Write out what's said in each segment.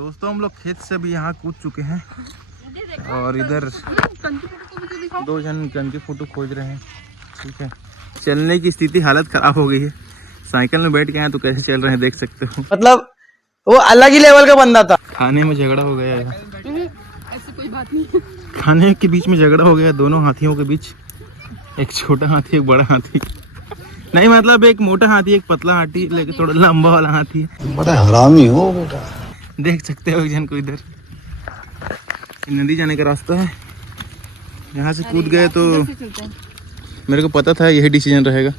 दोस्तों हम लोग खेत से भी यहाँ कूद चुके हैं और इधर दो जन गन की फोटो खोज रहे हैं। ठीक है, चलने की स्थिति हालत खराब हो गई है। साइकिल में बैठ के आए तो कैसे चल रहे हैं देख सकते हो। मतलब वो अलग ही लेवल का बंदा था। खाने में झगड़ा हो गया है, ऐसी कोई बात नहीं। खाने के बीच में झगड़ा हो गया दोनों हाथियों के बीच। एक छोटा हाथी एक बड़ा हाथी, नहीं मतलब एक मोटा हाथी एक पतला हाथी, लेकिन थोड़ा लंबा वाला हाथी। बड़ा हरामी हो बेटा। देख सकते हो एक जन को इधर नदी जाने का रास्ता है, यहाँ से कूद गए तो मेरे को पता था यही डिसीजन रहेगा।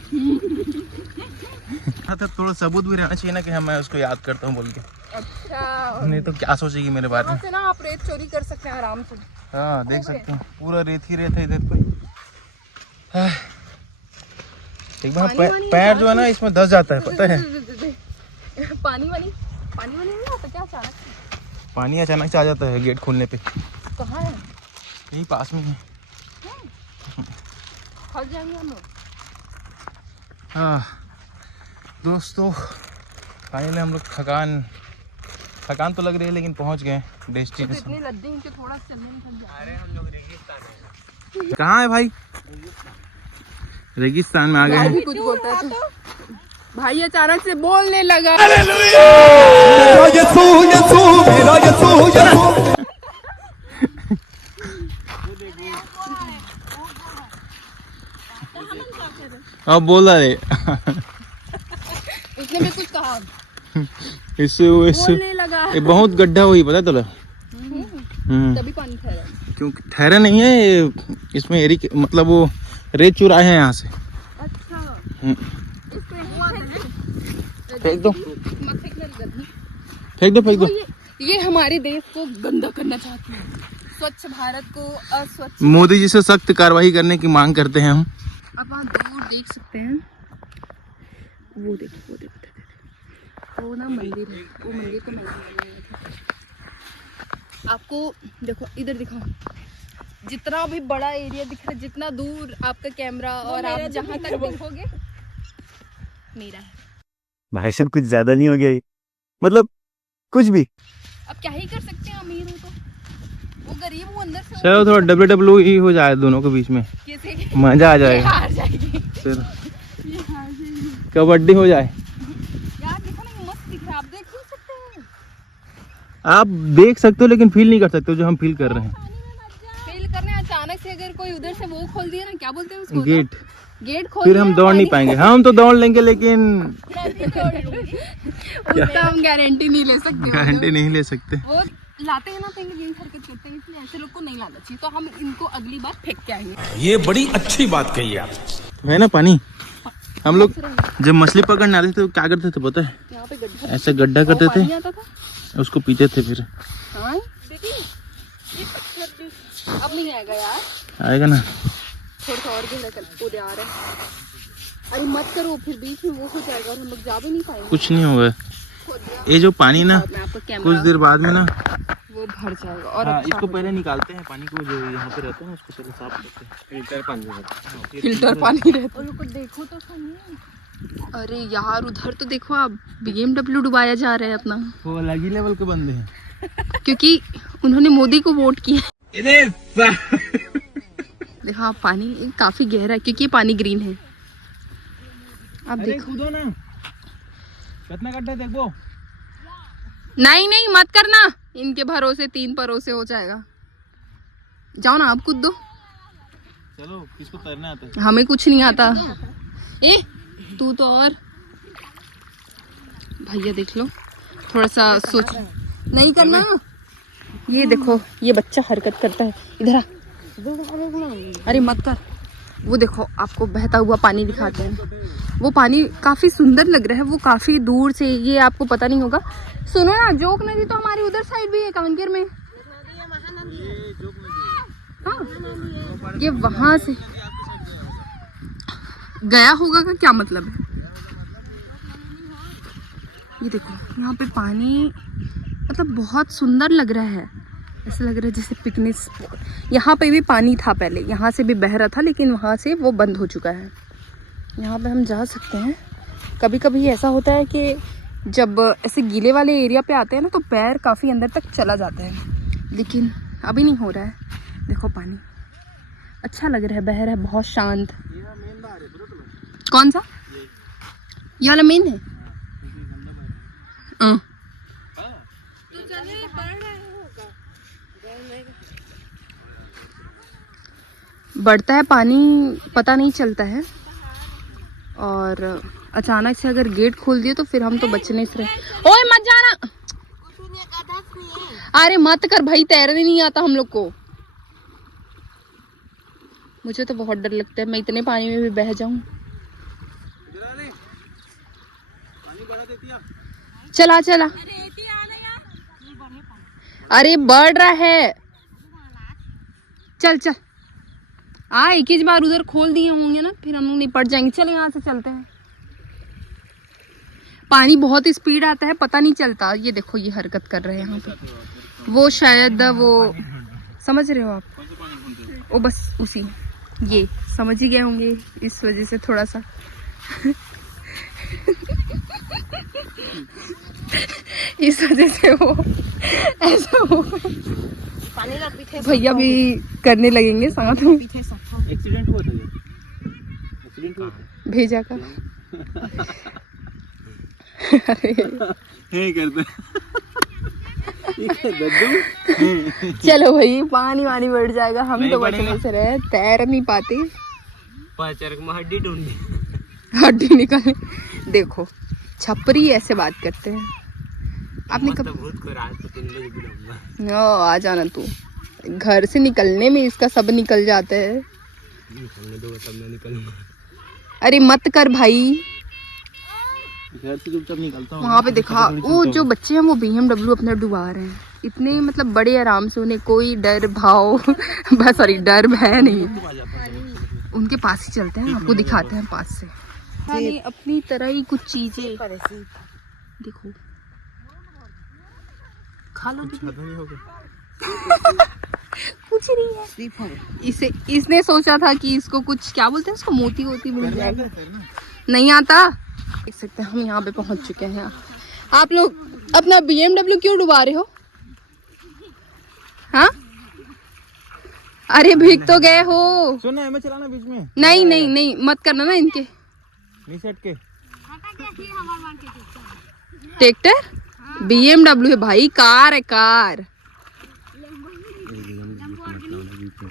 थोड़ा सबूत भी रहना चाहिए ना कि मैं उसको याद करता हूँ बोल के। अच्छा, नहीं तो क्या सोचेगी मेरे बारे में। से ना आप रेत चोरी कर सकते हैं आराम से। हाँ देख सकते हो पूरा रेत ही रेत है इधर पे। एक बार पैर जो है ना इसमें धस जाता है, पता है। पानी वानी नहीं आता क्या अचानक? पानी अचानक से आ जाता है गेट खोलने पे। कहाँ है? यही पास में है। फंस जाएंगे हम लोग। हाँ दोस्तों फाइनली हम लोग थकान तो लग रही है लेकिन पहुंच गए डेस्टिनेशन। इतनी लद्दी कि थोड़ा चलने में थक जा रहे हैं हम लोग। रेगिस्तान में। कहाँ है भाई? रेगिस्तान में आ गए हैं। कुछ बोलता है तो भाई अचानक से बोलने लगा। अब बोल रहे उसने भी कुछ कहा। इससे बोलने लगा। ये बहुत गड्ढा हुई पता तुला। तभी पानी ठहरा। क्योंकि ठहरा नहीं है ये, इसमें एरी मतलब वो रेत चुराए हैं यहाँ से। अच्छा फेंक दो मत फेंकना गंदी। फेंक दो। ये हमारे देश को गंदा करना चाहती है, स्वच्छ भारत को अस्वच्छ। मोदी जी से सख्त कार्रवाई करने की मांग करते हैं हम। अब आप दूर देख सकते हैं, वो देखो वो ना मंदिर है, वो मंदिर को मंदिर आपको देखो इधर दिखाओ। जितना भी बड़ा एरिया दिख रहा है, जितना दूर आपका कैमरा और आप जहाँ तक देखोगे मेरा है। भाई साहब कुछ ज्यादा नहीं हो गया ये? मतलब कुछ भी। अब क्या ही कर सकते हैं, अमीर हो तो वो गरीब हूँ अंदर से। चलो थोड़ा WWE हो जाए दोनों के बीच में, कैसे मजा आ जाएगा। हार जाएगी। फिर कबड्डी हो जाए। यार देखो ना मस्त दिख रहा है, आप देख नहीं सकते हैं। आप देख सकते हो लेकिन फील नहीं कर सकते हो जो हम फील कर रहे हैं। फील करने अचानक से अगर कोई उधर से वो खोल दिया ना, क्या बोलते हैं उसको? गेट खोल फिर हम दौड़ नहीं पाएंगे। हम तो दौड़ लेंगे लेकिन उसका हम गारंटी नहीं ले सकते। गारंटी नहीं ले सकते। वो लाते हैं ना तो इनके हरकत करते हैं, इसलिए ऐसे लोग को नहीं लाना चाहिए। तो हम इनको अगली बार फेंक के आएंगे। ये बड़ी अच्छी बात कही आप। है ना पानी। हम लोग जब मछली पकड़ने आते थे तो क्या करते थे पता है? यहाँ पे गड्ढा, ऐसे गड्ढा करते थे, पानी आता था, उसको पीते थे। फिर हाँ अब नहीं आएगा यार, आएगा ना। थोड़ा सा और गहरा कर। वो आ रहा है। अरे मत करो, फिर बीच में वो हो जाएगा और हम लोग जा भी नहीं पाएंगे। कुछ नहीं होगा। ये जो पानी ना कुछ देर बाद में ना वो भर जाएगा। और हाँ, अच्छा इसको पहले निकालते हैं पानी को, जो यहाँ पे रहता है ना उसको पहले साफ करते हैं। फिल्टर पानी रहता है। लोग देखो तो सही। अरे यार उधर तो देखो आप, BMW डुबाया जा रहा है अपना। वो अलग ही लेवल के बंदे हैं क्योंकि उन्होंने मोदी को वोट किया। देखो आप, पानी काफी गहरा है क्योंकि ये पानी ग्रीन है। आप देखो। कूदो ना, कितना गड्ढा देखो। नहीं मत करना, इनके भरोसे 3 भरोसे हो जाएगा। जाओ ना आप, कूद दो। चलो किसको तैरना आता है? हमें कुछ नहीं आता। ए तू तो और भैया देख लो, थोड़ा सा सोच नहीं करना। ये देखो ये बच्चा हरकत करता है, इधर आ। अरे मत कर। वो देखो आपको बहता हुआ पानी दिखाते हैं। वो पानी काफी सुंदर लग रहा है, वो काफी दूर से, ये आपको पता नहीं होगा। सुनो ना, जोक नदी तो हमारी उधर साइड भी है, कांकेर में। हाँ ये वहां से गया होगा का क्या मतलब है? ये देखो यहाँ पे पानी मतलब बहुत सुंदर लग रहा है। ऐसा लग रहा है जैसे पिकनिक स्पॉट। यहाँ पे भी पानी था पहले, यहाँ से भी बह रहा था, लेकिन वहाँ से वो बंद हो चुका है। यहाँ पे हम जा सकते हैं। कभी कभी ऐसा होता है कि जब ऐसे गीले वाले एरिया पे आते हैं ना तो पैर काफ़ी अंदर तक चला जाता है, लेकिन अभी नहीं हो रहा है। देखो पानी अच्छा लग रहा है, बह रहा है, बहुत शांत। कौन सा? ये वाला मेन है। बढ़ता है पानी, पता नहीं चलता है, और अचानक से अगर गेट खोल दिए तो फिर हम तो बचने से रहे। ओए मत जाना, अरे मत कर भाई, तैरने नहीं आता हम लोग को। मुझे तो बहुत डर लगता है, मैं इतने पानी में भी बह जाऊं। चला चला, अरे बढ़ रहा है, चल चल। एक ही बार उधर खोल दिए होंगे ना, फिर हम लोग निपट जाएंगे। चले यहाँ से चलते हैं। पानी बहुत स्पीड आता है, पता नहीं चलता। ये देखो ये हरकत कर रहे हैं यहाँ पे, वो शायद वो समझ रहे हो आप, वो बस उसी, ये समझ ही गए होंगे, इस वजह से थोड़ा सा इस वजह से वो ऐसा हो। भैया भी करने लगेंगे साथ में। एक्सीडेंट हुआ था, एक्सीडेंट हुआ था, भेजा का अरे करते चलो भाई, पानी वानी बढ़ जाएगा, हम तो बचने से रहे, तैर नहीं पाते, हड्डी ढूंढी, हड्डी निकले। देखो छपरी ऐसे बात करते हैं। आपने कब आ जाना, तू घर से निकलने में इसका सब निकल जाता है। अरे मत कर भाई, घर से चुपचाप निकलता हूँ। वहाँ पे देखा वो जो बच्चे हैं वो BMW अपना डुबा रहे हैं, इतने मतलब बड़े आराम से, उन्हें कोई डर भाव बस सॉरी डर भय नहीं है। उनके पास ही चलते हैं, आपको दिखाते हैं पास से। अपनी तरह ही कुछ चीजें देखो, खा लो। कुछ नहीं है, इसने सोचा था कि इसको कुछ क्या बोलते हैं, इसको मोती वोती मिल जाएगा, नहीं आता। देख सकते हैं हम यहाँ पे पहुंच चुके हैं। आप लोग अपना BMW क्यों डुबा रहे हो? हाँ, अरे भीग तो गए हो। सुनना है, मैं चलाना बीच में। नहीं नहीं नहीं, मत करना ना इनके। नहीं सेट के ट्रैक्टर BMW है भाई, कार है कार,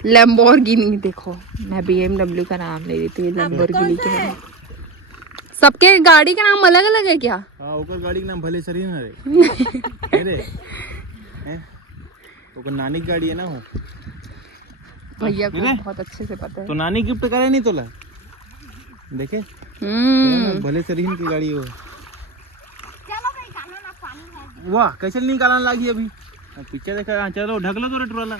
लैम्बोर्गिनी। देखो मैं BMW का नाम ले रही थी, लैम्बोर्गिनी के नाम। सबके गाड़ी का नाम अलग अलग है क्या? हाँ, ओकर गाड़ी के नाम भले सरी ना रे रे हैं, ओकर नानी की गाड़ी है ना वो। भैया को बहुत अच्छे से पता है। तो नानी गिफ्ट करे नहीं तोला, देखे भले सरीन की गाड़ी हो। वाह, कैसे निकालने लगी अभी, पीछे देखा। चलो ढक लो तो ट्रोला।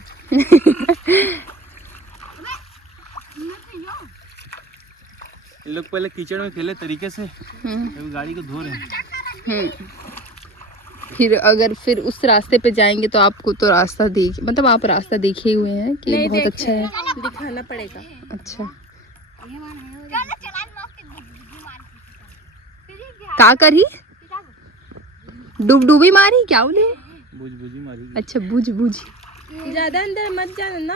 इन लोग पहले कीचड़ में खेले तरीके से, अभी गाड़ी को धो रहे हैं। फिर अगर फिर उस रास्ते पे जाएंगे तो आपको तो रास्ता मतलब आप रास्ता देखे हुए हैं कि बहुत अच्छा है, दिखाना पड़ेगा। अच्छा, का करी डूबी मारी, क्या बोले? बुझ मारी। अच्छा बुझ ज्यादा अंदर मत जाना ना।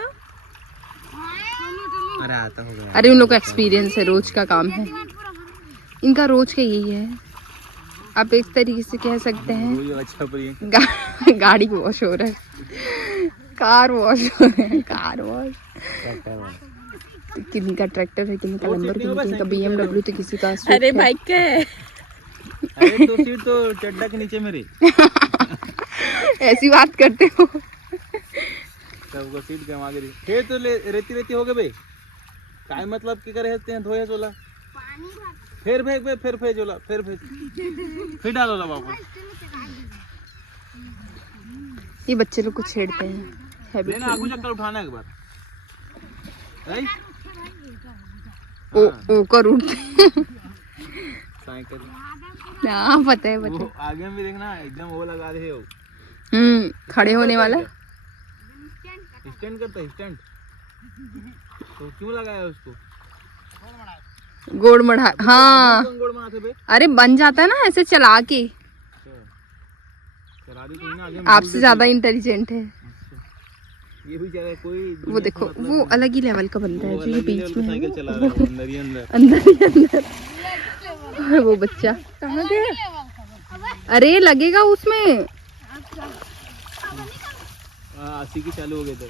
अरे आता होगा। अरे उन लोग का एक्सपीरियंस है, रोज का काम है इनका, रोज का यही है। आप एक तरीके से कह सकते हैं अच्छा गाड़ी वॉश हो रहा है, कार वॉश हो रहा है, कार वॉश। किसी का ट्रैक्टर है, किसी का लैम्बोर्गिनी, किसी का BMW, तो किसी का अरे बाइक का है। अरे तो सीट तो चड्डा के नीचे मेरे ऐसी बात करते हो। सबको सीट के आगे फिर तो रेती हो गए भाई, काय मतलब की करे हैं धोया चोला, फिर फेंक जोला, फिर डालो ला वापस। ये बच्चे लोग को छेड़ते हैं, लेना आगू चक्कर उठाना एक बार, राइट? ओ कर उठते साइकिल। हाँ पता है वो आगे में भी देखना, एकदम वो लगा रहे हो। खड़े होने वाला स्टैंड करता है, स्टैंड तो क्यों लगाया उसको? गोड़ मढ़ा, हाँ गोड़ बनाते बे? अरे बन जाता है ना ऐसे चला के। चला दी कोई ना, आगे आपसे ज्यादा इंटेलिजेंट है ये भी चला कोई। वो देखो वो अलग ही लेवल का बंदा है जो ये बीच में साइकिल चला रहा है अंदर ही अंदर। अंदर ही अंदर वो बच्चा कहाँ गया? अरे लगेगा उसमें। अस्सी की चालू हो गए थे।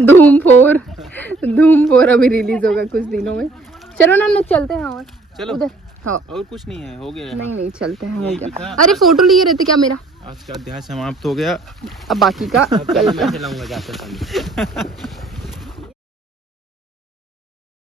धूम धूम 4 अभी रिलीज होगा कुछ दिनों में। चलो ना चलते हैं और चलो उधर। हाँ और कुछ नहीं है, हो गया यहाँ। नहीं चलते हैं, हो यही गया। था। अरे फोटो लिए रहते क्या मेरा? आज का अध्याय समाप्त हो गया। अब बाकी का मैं चलाऊंगा जाकर।